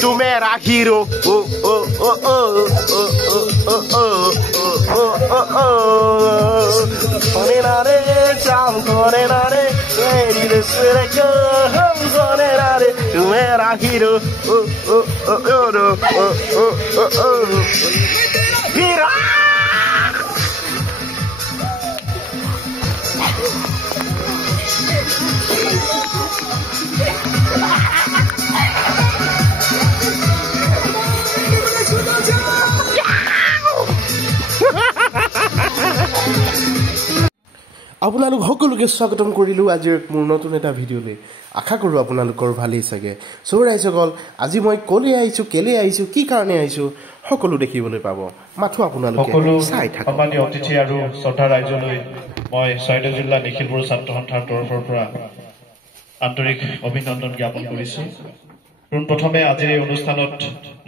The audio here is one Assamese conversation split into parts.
Tu मेरा hero O O O O O O O O Kone na re cham kone na re Ready to swear it come Kone na re Tu मेरा हीरो ओ ओ ओ ओ ओ ओ ओ Hero আপোনালোক সকলোকে স্বাগতম কৰিলো আজিৰ মোৰ নতুন এটা ভিডিঅ'লৈ আশা কৰো আপোনালোকৰ ভালেই চাগে সো ৰাইজসকল আজি মই কলে আহিছো কেলে আহিছো কি কাৰণে আহিছো সকলো দেখিবলৈ পাব মাথো আপোনালোকে চাই থাকক সম্মানীয় অতিথি আৰু শ্ৰদ্ধা ৰাইজলৈ মই চৰাইদেউ জিলা নিখিলপুৰ ছাত্ৰ সন্থাৰ তৰফৰ পৰা আন্তৰিক অভিনন্দন জ্ঞাপন কৰিছো প্ৰথমে আজিৰ এই অনুষ্ঠানত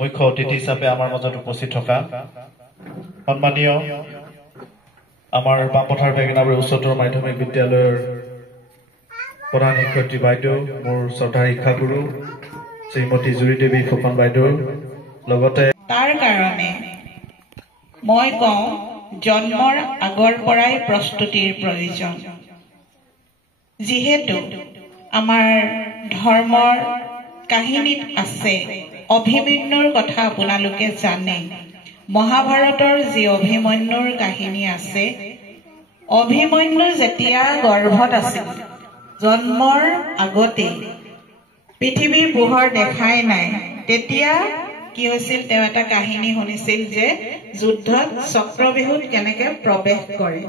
মুখ্য অতিথি হিচাপে আমাৰ মাজত উপস্থিত থকা সম্মানীয় আমাৰ বামপথাৰ বেগেনাবাৰী উচ্চতৰ মাধ্যমিক বিদ্যালয়ৰ প্ৰধান শিক্ষয়িত্ৰী বাইদেউ মোৰ শ্ৰদ্ধাৰ শিক্ষাগুৰু শ্ৰীমতী জুৰি দেৱী ফুকন বাইদেউ লগতে তাৰ কাৰণে মই কওঁ জন্মৰ আগৰ পৰাই প্ৰস্তুতিৰ প্ৰয়োজন যিহেতু আমাৰ ধৰ্মৰ কাহিনীত আছে অভিমন্যুৰ কথা আপোনালোকে জানে মহাভাৰতৰ যি অভিমন্যুৰ কাহিনী আছে অভিমন্যু যেতিয়া গৰ্ভত আছিল জন্মৰ আগতে পৃথিৱীৰ পোহৰ দেখাই নাই তেতিয়া কি হৈছিল তেওঁ এটা কাহিনী শুনিছিল যে যুদ্ধত চক্ৰবিহুত কেনেকৈ প্ৰৱেশ কৰে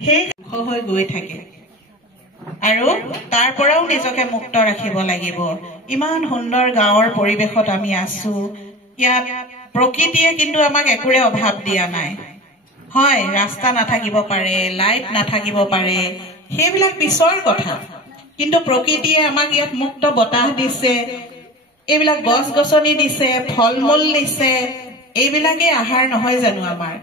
সেই হৈ গৈ থাকে আৰু তাৰ পৰাও নিজকে মুক্ত ৰাখিব লাগিব ইমান সুন্দৰ গাঁৱৰ পৰিৱেশত আমি আছো ইয়াত প্ৰকৃতিয়ে কিন্তু আমাক একোৰে অভাৱ দিয়া নাই হয় ৰাস্তা নাথাকিব পাৰে লাইট নাথাকিব পাৰে সেইবিলাক পিছৰ কথা কিন্তু প্ৰকৃতিয়ে আমাক ইয়াত মুক্ত বতাহ দিছে এইবিলাক গছ গছনি দিছে ফলমূল দিছে এইবিলাকে আহাৰ নহয় জানো আমাৰ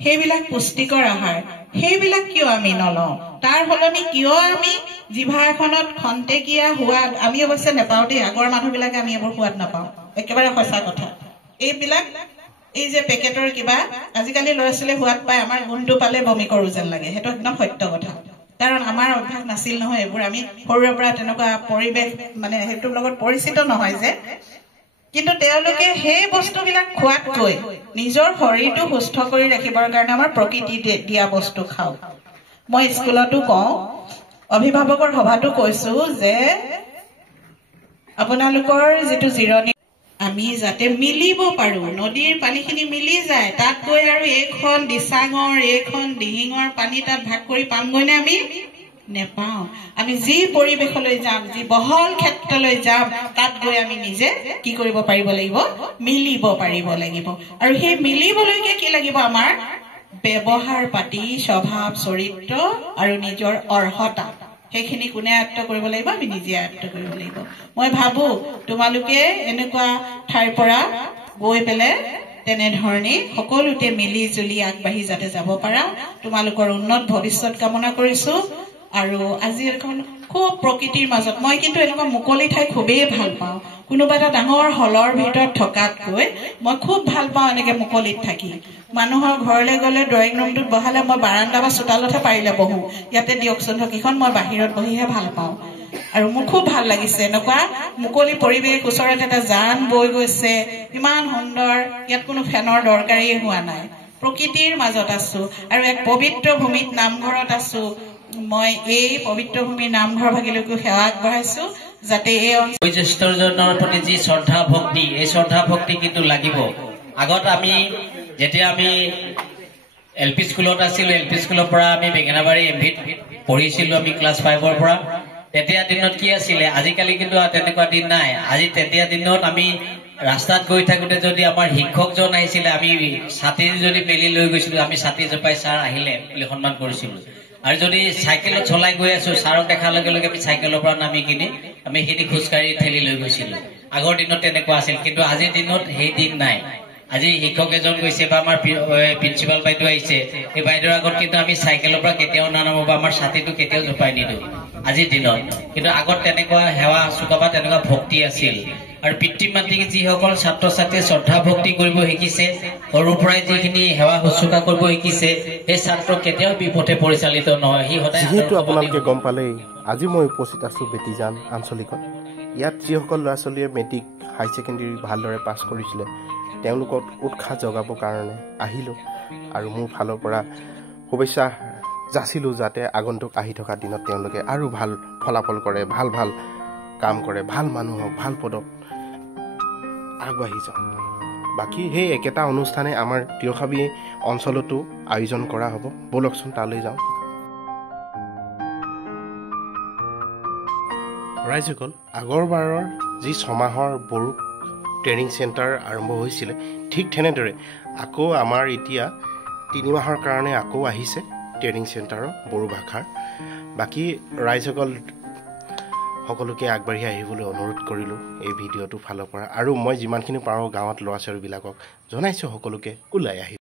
সেইবিলাক পুষ্টিকৰ আহাৰ সেইবিলাক কিয় আমি নলওঁ তাৰ সলনি কিয় আমি জিভা এখনত খন্তেকীয়া সোৱাদ আমি অৱশ্যে নাপাওঁ দেই আগৰ মানুহবিলাকে আমি এইবোৰ সোৱাদ নাপাওঁ একেবাৰে সঁচা কথা এইবিলাক এই যে পেকেটৰ কিবা আজিকালি ল'ৰা ছোৱালীয়ে সোৱাদ পায় আমাৰ গুণটো পালে বমি কৰো যেন লাগে সেইটো একদম সত্য কথা কাৰণ আমাৰ অভ্যাস নাছিল নহয় এইবোৰ আমি সৰুৰে পৰা তেনেকুৱা পৰিৱেশ মানে সেইটোৰ লগত পৰিচিত নহয় যে কিন্তু তেওঁলোকে সেই বস্তুবিলাক খোৱাতকৈ নিজৰ শৰীৰটো সুস্থ কৰি ৰাখিবৰ কাৰণে আমাৰ প্ৰকৃতি দিয়া বস্তু খাওঁ মই স্কুলতো কওঁ অভিভাৱকৰ সভাতো কৈছো যে আপোনালোকৰ যিটো জিৰণি আমি যাতে মিলিব পাৰো নদীৰ পানীখিনি মিলি যায় তাত গৈ আৰু এইখন দিচাঙৰ এইখন দিহিঙৰ পানী তাত ভাগ কৰি পামগৈনে আমি নেপাওঁ আমি যি পৰিৱেশলৈ যাম যি বহল ক্ষেত্ৰলৈ যাম তাত গৈ আমি নিজে কি কৰিব পাৰিব লাগিব মিলিব পাৰিব লাগিব আৰু সেই মিলিবলৈকে কি লাগিব আমাৰ ব্যৱহাৰ পাতি স্বভাৱ চৰিত্ৰ আৰু নিজৰ অৰ্হতা সেইখিনি কোনে আয়ত্ত কৰিব লাগিব আমি নিজে আয়ত্ত কৰিব লাগিব মই ভাবো তোমালোকে এনেকুৱা ঠাইৰ পৰা গৈ পেলাই তেনেধৰণে সকলোতে মিলি জুলি আগবাঢ়ি যাতে যাব পাৰা তোমালোকৰ উন্নত ভৱিষ্যত কামনা কৰিছো আৰু আজি এখন খুব প্ৰকৃতিৰ মাজত মই কিন্তু এনেকুৱা মুকলি ঠাই খুবেই ভাল পাওঁ কোনোবা এটা ডাঙৰ হলৰ ভিতৰত থকাতকৈ মই খুব ভাল পাওঁ এনেকে মুকলিত থাকি মানুহৰ ঘৰলৈ গ'লে ড্ৰয়িং ৰুমটোত বহালে মই বাৰান্দা বা চোতালতহে পাৰিলে বহো ইয়াতে দিয়কচোন কিখন মই বাহিৰত বহিহে ভাল পাওঁ আৰু মোৰ খুব ভাল লাগিছে এনেকুৱা মুকলি পৰিৱেশ ওচৰত এটা জান বৈ গৈছে ইমান সুন্দৰ ইয়াত কোনো ফেনৰ দৰকাৰেই হোৱা নাই প্ৰকৃতিৰ মাজত আছো আৰু এক পবিত্ৰ ভূমিত নামঘৰত আছো মই এই পবিত্ৰ ভূমিৰ নামঘৰ ভাগিলৈকো সেৱা আগবঢ়াইছো যাতে এই বয়োজ্যেষ্ঠজনৰ প্ৰতি যি শ্ৰদ্ধা ভক্তি এই শ্ৰদ্ধা ভক্তি কিন্তু লাগিব আগত আমি যেতিয়া আমি এলপি স্কুলত আছিলো এলপি স্কুলৰ পৰা আমি বেঙেনাবাৰী এমভিত পঢ়িছিলো আমি ক্লাছ 5ৰ পৰা তেতিয়া দিনত কি আছিলে আজিকালি কিন্তু তেনেকুৱা দিন নাই আজি তেতিয়া দিনত আমি ৰাস্তাত গৈ থাকোতে যদি আমাৰ শিক্ষকজন আহিছিলে আমি ছাতি যদি মেলি লৈ গৈছিলো আমি ছাতি জপাই ছাৰ আহিলে বুলি সন্মান কৰিছিলো আৰু যদি সাইকেলত চলাই গৈ আছো ছাৰক দেখাৰ লগে লগে আমি সাইকেলৰ পৰা নামি কিনি আমি সেইখিনি খোজকাঢ়ি ঠেলি লৈ গৈছিলো আগৰ দিনত তেনেকুৱা আছিল কিন্তু আজিৰ দিনত সেই দিন নাই আজি শিক্ষক এজন গৈছে বা আমাৰ প্ৰিন্সিপাল বাইদেউ আহিছে, এই বাইদেউৰ আগত কিন্তু আমি চাইকেলৰ পৰা কেতিয়াও নানামো বা আমাৰ ছাতিটো কেতিয়াও জোপাই নিদিওঁ আজিৰ দিনত। কিন্তু আগত তেনেকুৱা সেৱা চোকা বা তেনেকুৱা ভক্তি আছিল। আৰু পিতৃ মাতৃক যিসকল ছাত্ৰ ছাত্ৰীয়ে শ্ৰদ্ধা ভক্তি কৰিব শিকিছে, সৰুৰ পৰাই যিখিনি সেৱা শুশ্ৰূষা কৰিব শিকিছে, সেই ছাত্ৰ কেতিয়াও বিপথে পৰিচালিত নহয়। সি সদায় যিহেতু আপোনালোকে গম পালেই, আজি মই উপস্থিত আছোঁ বেতিজান আঞ্চলিকত। ইয়াত যিসকল ল'ৰা ছোৱালীয়ে মেট্ৰিক হাই ছেকেণ্ডেৰী ভালদৰে পাছ কৰিছিলে, তেওঁলোকক উৎসাহ জগাবৰ কাৰণে আহিলোঁ আৰু মোৰ ফালৰ পৰা শুভেচ্ছা যাচিলোঁ যাতে আগন্তুক আহি থকা দিনত তেওঁলোকে আৰু ভাল ফলাফল কৰে, ভাল ভাল কাম কৰে, ভাল মানুহ হওক, ভাল পদত আগবাঢ়ি যাওক। বাকী সেই একেটা অনুষ্ঠানে আমাৰ তিৰখাবি অঞ্চলতো আয়োজন কৰা হ'ব। ব'লকচোন তালৈ যাওঁ। ৰাইজসকল, আগৰবাৰৰ যি ছমাহৰ বড়ো ট্ৰেইনিং চেণ্টাৰ আৰম্ভ হৈছিলে, ঠিক তেনেদৰে আকৌ আমাৰ এতিয়া 3 মাহৰ কাৰণে আকৌ আহিছে ট্ৰেইনিং চেণ্টাৰৰ বড়ো ভাষাৰ। বাকী ৰাইজসকল সকলোকে আগবাঢ়ি আহিবলৈ অনুৰোধ কৰিলোঁ এই ভিডিঅ'টোৰ ফালৰ পৰা। আৰু মই যিমানখিনি পাৰোঁ গাঁৱত ল'ৰা ছোৱালীবিলাকক জনাইছোঁ সকলোকে ওলাই আহি